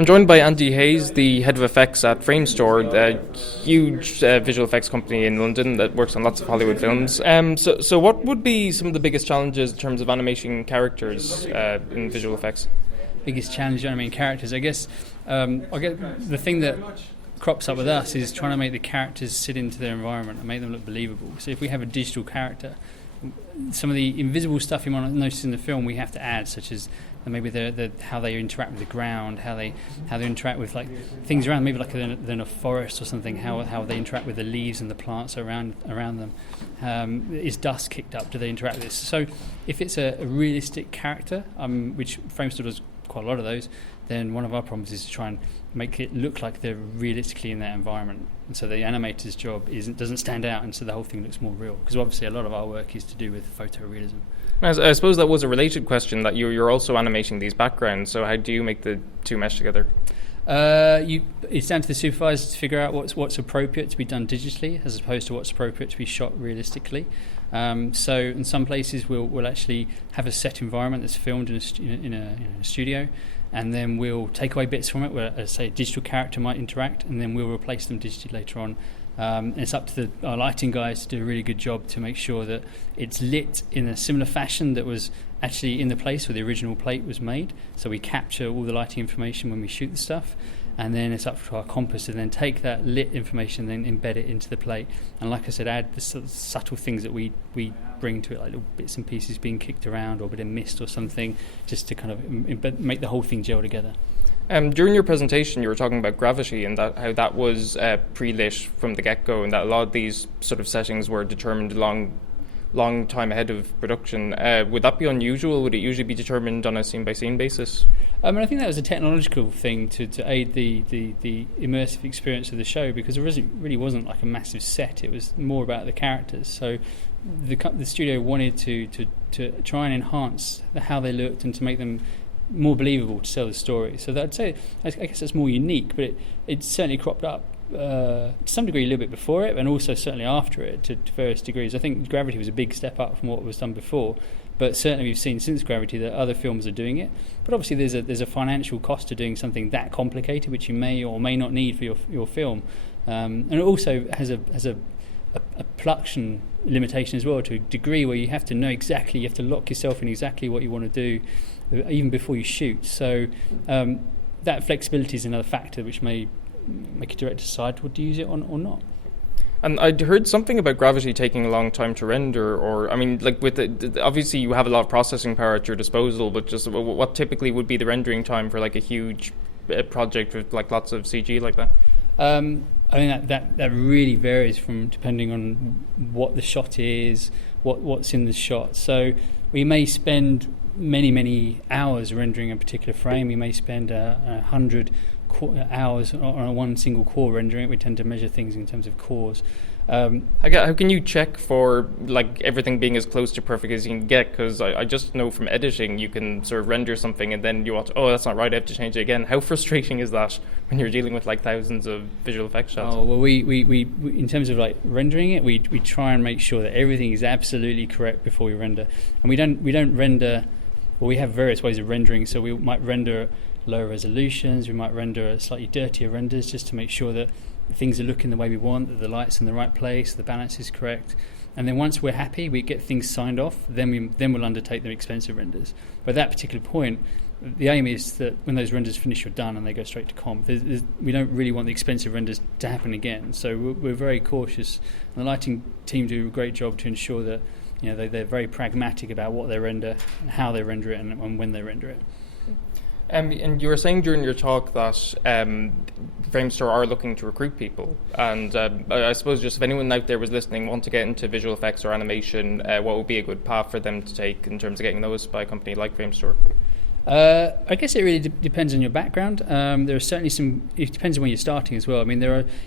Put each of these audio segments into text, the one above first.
I'm joined by Andy Hayes, the head of effects at Framestore, a huge visual effects company in London that works on lots of Hollywood films. So what would be some of the biggest challenges in terms of animating characters in visual effects? Biggest challenge animating characters, I guess the thing that crops up with us is trying to make the characters sit into their environment and make them look believable. So if we have a digital character, some of the invisible stuff you might notice in the film we have to add, such as maybe the how they interact with the ground, how they interact with like things around, maybe like in a forest or something, how they interact with the leaves and the plants around them. Is dust kicked up? Do they interact with this? So if it's a realistic character, which Framestore does quite a lot of those, then one of our problems is to try and make it look like they're realistically in that environment, and so the animator's job doesn't stand out, and so the whole thing looks more real, because obviously a lot of our work is to do with photorealism. I suppose that was a related question, that you're also animating these backgrounds, so how do you make the two mesh together? It's down to the supervisors to figure out what's appropriate to be done digitally as opposed to what's appropriate to be shot realistically. So in some places we'll actually have a set environment that's filmed in a studio, and then we'll take away bits from it where, as say, a digital character might interact, and then we'll replace them digitally later on. And it's up to our lighting guys to do a really good job to make sure that it's lit in a similar fashion that was actually in the place where the original plate was made. So we capture all the lighting information when we shoot the stuff, and then it's up to our compass to then take that lit information and then embed it into the plate. And like I said, add the sort of subtle things that we bring to it, like little bits and pieces being kicked around or a bit of mist or something, just to kind of make the whole thing gel together. During your presentation, you were talking about gravity and how that was pre-lit from the get-go, and that a lot of these sort of settings were determined long time ahead of production. Would that be unusual? Would it usually be determined on a scene-by-scene basis? I think that was a technological thing to aid the immersive experience of the show, because it really wasn't like a massive set. It was more about the characters. So the studio wanted to try and enhance how they looked and to make them more believable to tell the story. So I'd say, I guess that's more unique, but it certainly cropped up to some degree a little bit before it, and also certainly after it to various degrees. I think Gravity was a big step up from what was done before, but certainly we've seen since Gravity that other films are doing it. But obviously there's a financial cost to doing something that complicated, which you may or may not need for your film, and it also has a production limitation as well, to a degree where you have to lock yourself in exactly what you want to do even before you shoot. So that flexibility is another factor which may make a director decide to use it or not. And I'd heard something about Gravity taking a long time to render, or with obviously you have a lot of processing power at your disposal, but just what typically would be the rendering time for like a huge project with like lots of CG like that? That really varies depending on what the shot is, what's in the shot. So we may spend many hours rendering a particular frame. We may spend 100 hours on one single core rendering it. We tend to measure things in terms of cores. How can you check for like everything being as close to perfect as you can get? Because I just know from editing you can sort of render something and then you want, that's not right, I have to change it again. How frustrating is that when you're dealing with like thousands of visual effects shots? Oh well, we in terms of like rendering it, we try and make sure that everything is absolutely correct before we render, and we don't render. Well, we have various ways of rendering, so we might render lower resolutions, we might render slightly dirtier renders just to make sure that things are looking the way we want, that the light's in the right place, the balance is correct. And then once we're happy, we get things signed off, then we'll undertake the expensive renders. But at that particular point, the aim is that when those renders finish, you're done and they go straight to comp. We don't really want the expensive renders to happen again, so we're very cautious. And the lighting team do a great job to ensure that they're very pragmatic about what they render, how they render it, and when they render it. And you were saying during your talk that Framestore are looking to recruit people, and I suppose just if anyone out there was listening want to get into visual effects or animation, what would be a good path for them to take in terms of getting noticed by a company like Framestore? I guess it really depends on your background. There are certainly some. It depends on when you're starting as well. I mean,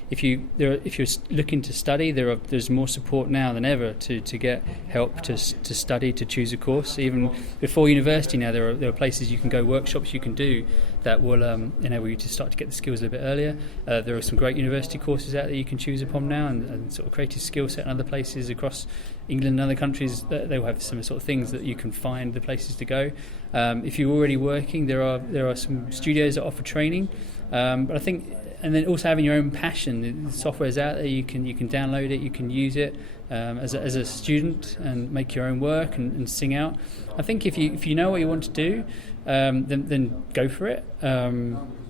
if you're looking to study, there's more support now than ever to get help to study, to choose a course. Even before university now, there are places you can go, workshops you can do that will enable you to start to get the skills a little bit earlier. There are some great university courses out there you can choose upon now, and sort of creative skill set in other places across England and other countries, they will have similar sort of things that you can find the places to go. If you're already working, there are some studios that offer training, but I think, and then also having your own passion. The software is out there. You can download it. You can use it as a student and make your own work and sing out. I think if you know what you want to do, then go for it.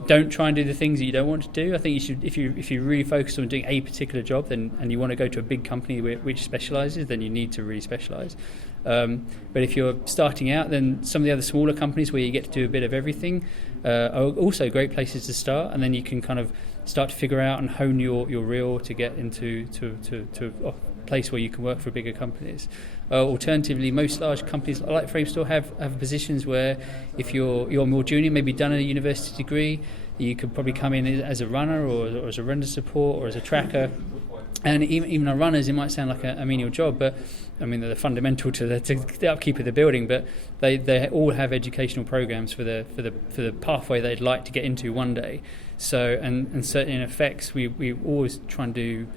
Don't try and do the things that you don't want to do. I think you should, if you really focus on doing a particular job, and you want to go to a big company which specialises, then you need to really specialise. But if you're starting out, then some of the other smaller companies where you get to do a bit of everything are also great places to start, and then you can kind of start to figure out and hone your reel to get into to a place where you can work for bigger companies. Alternatively, most large companies like Framestore have positions where if you're more junior, maybe done a university degree, you could probably come in as a runner or as a render support or as a tracker. And even our runners, it might sound like a menial job, but I mean they're fundamental to the upkeep of the building. But they all have educational programs for the pathway they'd like to get into one day. So and certainly in effects, we always try and do.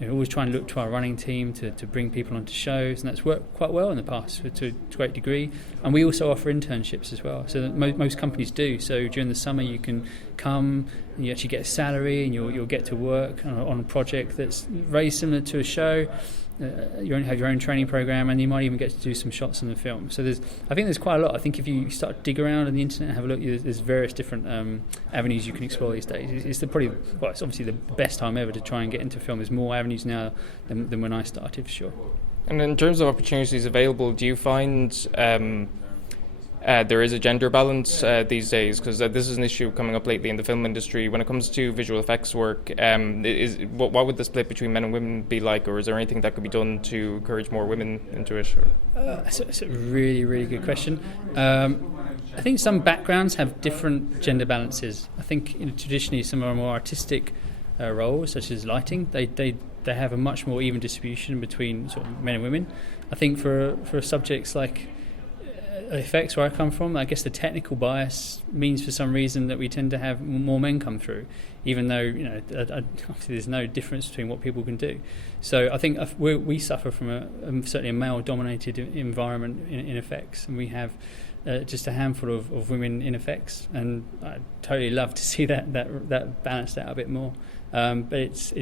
We always try and look to our running team to bring people onto shows, and that's worked quite well in the past to a great degree. And we also offer internships as well, so that most companies do. So during the summer you can come, and you actually get a salary, and you'll get to work on a project that's very similar to a show. You have your own training program, and you might even get to do some shots in the film. So I think there's quite a lot. I think if you start to dig around on the internet and have a look, there's various different avenues you can explore these days. It's obviously the best time ever to try and get into film. There's more avenues now than when I started, for sure. And in terms of opportunities available, do you find there is a gender balance these days? Because this is an issue coming up lately in the film industry. When it comes to visual effects work, what would the split between men and women be like? Or is there anything that could be done to encourage more women into it? It's a really, really good question. I think some backgrounds have different gender balances. I think traditionally some of our more artistic roles, such as lighting, they have a much more even distribution between sort of men and women. I think for subjects like effects, where I come from, I guess the technical bias means for some reason that we tend to have more men come through, even though obviously there's no difference between what people can do. So I think we suffer from certainly a male-dominated environment in effects, and we have just a handful of women in effects, and I'd totally love to see that balanced out a bit more. But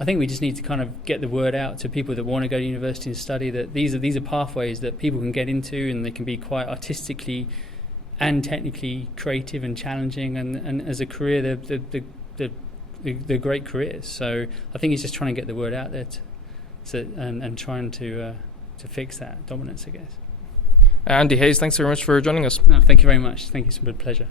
I think we just need to kind of get the word out to people that want to go to university and study that these are pathways that people can get into, and they can be quite artistically and technically creative and challenging, and as a career they're great careers. So I think it's just trying to get the word out there and trying to fix that dominance, I guess. Andy Hayes, thanks very much for joining us. No, thank you very much. Thank you. It's been a pleasure.